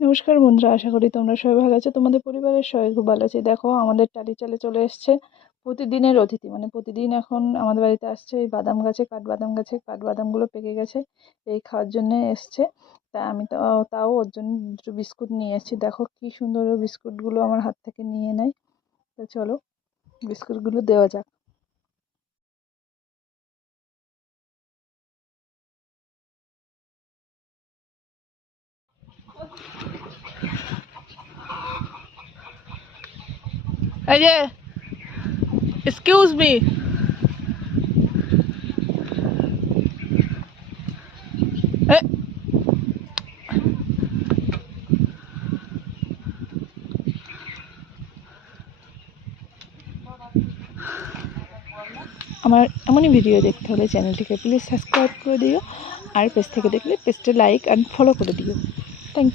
নমস্কার বন্ধুরা, আশা করি তোমরা সবাই ভালো আছো। তোমাদের পরিবারের সবাই খুব ভালো আছে। দেখো আমাদের টালি চালে চলে এসছে প্রতিদিনের অতিথি, মানে প্রতিদিন এখন আমাদের বাড়িতে আসছে এই বাদাম গাছে কাঠবাদামগুলো পেকে গেছে, এই খাওয়ার জন্য এসছে। তা আমি তাও ওর জন্য দুটো বিস্কুট নিয়ে এসেছি। দেখো কি সুন্দর ও বিস্কুটগুলো আমার হাত থেকে নিয়ে নেয়। তো চলো বিস্কুটগুলো দেওয়া যাক। এই যে এক্সকিউজ মি, আমার এমনই ভিডিও দেখতে হলে চ্যানেলটিকে প্লিজ সাবস্ক্রাইব করে দিও, আর পেজ থেকে দেখলে পেজটা লাইক অ্যান্ড ফলো করে দিও।